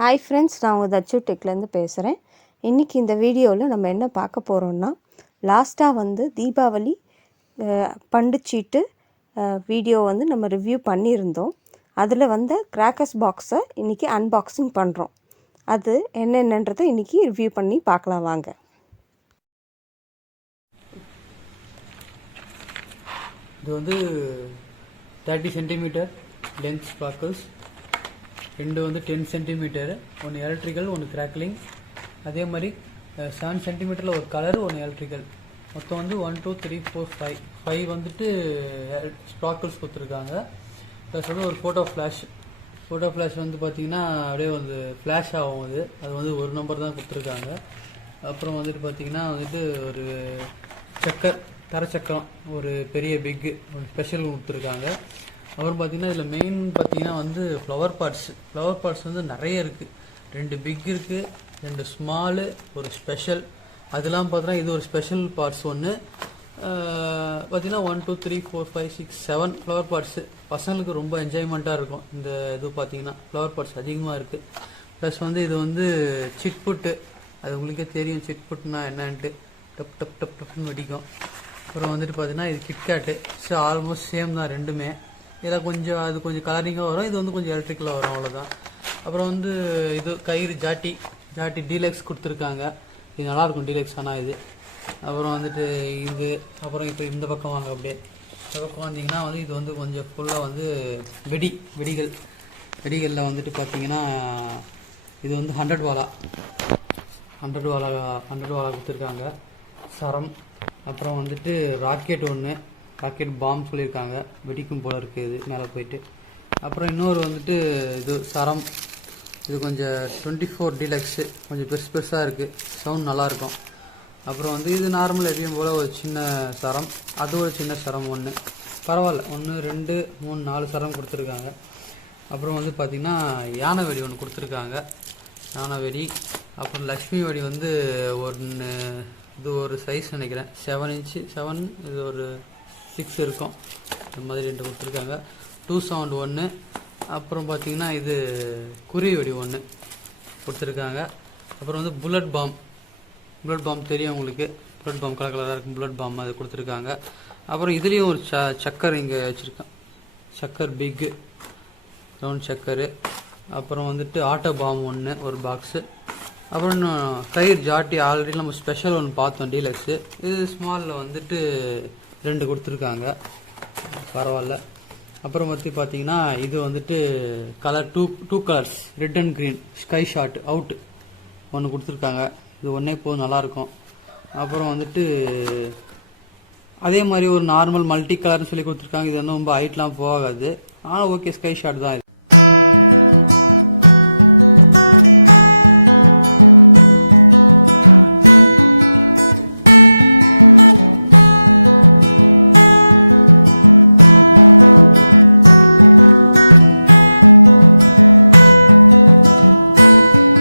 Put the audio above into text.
Hi friends, நான் உங்கள் Chitலேருந்து பேசுகிறேன். இன்றைக்கி இந்த வீடியோவில் நம்ம என்ன பார்க்க போகிறோம்னா, லாஸ்ட்டாக தீபாவளி பண்டுச்சீட்டு வீடியோ நம்ம ரிவ்யூ பண்ணியிருந்தோம். அதில் கிராக்கர்ஸ் பாக்ஸை இன்றைக்கி அன்பாக்சிங் பண்ணுறோம். அது என்னென்னன்றதை இன்றைக்கி ரிவ்யூ பண்ணி பார்க்கலாம் வாங்க. இது 30 சென்டிமீட்டர் லென்த் ஸ்பார்க்கிள்ஸ், ரெண்டு 10 சென்டிமீட்டரு, ஒன்று எலக்ட்ரிக்கல், ஒன்று கிராக்லிங். அதே மாதிரி 7 சென்டிமீட்டரில் ஒரு கலர், ஒன்று எலக்ட்ரிக்கல். மொத்தம் 1 2 3 4 5 ஸ்பார்க்கிள்ஸ் கொடுத்துருக்காங்க. ப்ளஸ் ஒரு ஃபோட்டோ ஃப்ளாஷ் பார்த்தீங்கன்னா அப்படியே ஃப்ளாஷ் ஆகும். அது ஒரு நம்பர் தான் கொடுத்துருக்காங்க. அப்புறம் பார்த்தீங்கன்னா ஒரு தரச்சக்கரம், ஒரு பெரிய பிக்கு ஒன்று ஸ்பெஷல் கொடுத்துருக்காங்க. அப்புறம் பார்த்தீங்கன்னா இதில் மெயின் பார்த்தீங்கன்னா ஃப்ளவர் பார்ட்ஸ் நிறைய இருக்குது. 2 பிக் இருக்குது, 2 ஸ்மாலு, ஒரு ஸ்பெஷல். அதெல்லாம் பார்த்தீங்கன்னா இது ஒரு ஸ்பெஷல் பார்ட்ஸ் ஒன்று. பார்த்தீங்கன்னா 1 2 3 4 5 6 7 ஃப்ளவர் பார்ட்ஸு. பசங்களுக்கு ரொம்ப என்ஜாய்மெண்ட்டாக இருக்கும். இந்த இது பார்த்தீங்கன்னா ஃப்ளவர் பார்ட்ஸ் அதிகமாக இருக்குது. ப்ளஸ் இது சிட் புட்டு. அது உங்களுக்கே தெரியும் சிட் புட்னா என்னன்ட்டு. டப் டப் டப் டப்னு வெடிக்கும். அப்புறம் பார்த்தீங்கன்னா இது கிட்கேட்டு. ஸோ ஆல்மோஸ்ட் சேம் தான் ரெண்டுமே. இதில் கொஞ்சம் கலரிங்காக வரும், இது கொஞ்சம் எலக்ட்ரிக்கலாக வரும், அவ்வளோதான். அப்புறம் இது கயிறு ஜாட்டி டீலக்ஸ் கொடுத்துருக்காங்க. இது நல்லாயிருக்கும் டீலக்ஸ். ஆனால் இது அப்புறம் இது அப்புறம் இப்போ இந்த பக்கம் வாங்க. அப்படியே இந்த பக்கம் வந்தீங்கன்னா இது கொஞ்சம் ஃபுல்லாக வெடிகளில் பார்த்தீங்கன்னா இது 100 வாலா கொடுத்துருக்காங்க. சரம். அப்புறம் ராக்கெட் ஒன்று, ராக்கெட் பாம் சொல்லியிருக்காங்க. வெடிக்கும் போல் இருக்குது இது மேலே போயிட்டு. அப்புறம் இன்னொரு இது சரம். இது கொஞ்சம் 24 டீலக்ஸு, கொஞ்சம் பெருசாக இருக்குது. சவுண்ட் நல்லாயிருக்கும். அப்புறம் இது நார்மல் எப்பயும் போல் ஒரு சின்ன சரம். அது ஒரு சின்ன சரம் ஒன்று, பரவாயில்ல. 1 2 3 4 சரம் கொடுத்துருக்காங்க. அப்புறம் பார்த்திங்கன்னா யானை வெடி ஒன்று கொடுத்துருக்காங்க. யானை வெடி. அப்புறம் லக்ஷ்மி வெடி ஒன்று, இது ஒரு சைஸ் நினைக்கிறேன் 7 இன்ச்சு 7, இது ஒரு 6 இருக்கும். இந்த மாதிரி 2 கொடுத்துருக்காங்க. 2 சவுண்ட் ஒன்று. அப்புறம் பார்த்தீங்கன்னா இது குறி வெடி ஒன்று கொடுத்துருக்காங்க. அப்புறம் புல்லட் பாம் தெரியும் உங்களுக்கு. புல்லட் பாம் கலராக இருக்கும். புல்லட் பாம் அது கொடுத்துருக்காங்க. அப்புறம் இதுலேயும் ஒரு சக்கர் இங்கே வச்சுருக்கேன். சக்கர் பிக்கு ரவுண்ட் சக்கரு. அப்புறம் ஆட்டோ பாம் ஒன்று, ஒரு பாக்ஸு. அப்புறம் இன்னும் கயிறு ஜாட்டி ஆல்ரெடி நம்ம ஸ்பெஷல் ஒன்று பார்த்தோம், டீலக்ஸு. இது ஸ்மாலில் 2 கொடுத்துருக்காங்க, பரவாயில்ல. அப்புறம் பார்த்தீங்கன்னா இது colour two colours, red and green, sky shot out ஒன்று கொடுத்துருக்காங்க. இது ஒன்றே போதும், நல்லாயிருக்கும். அப்புறம் அதே மாதிரி ஒரு நார்மல் மல்டி கலர்னு சொல்லி கொடுத்துருக்காங்க. இது ரொம்ப ஹைட்லாம் போகாது, ஆனால் ஓகே, ஸ்கை ஷாட் தான் இது.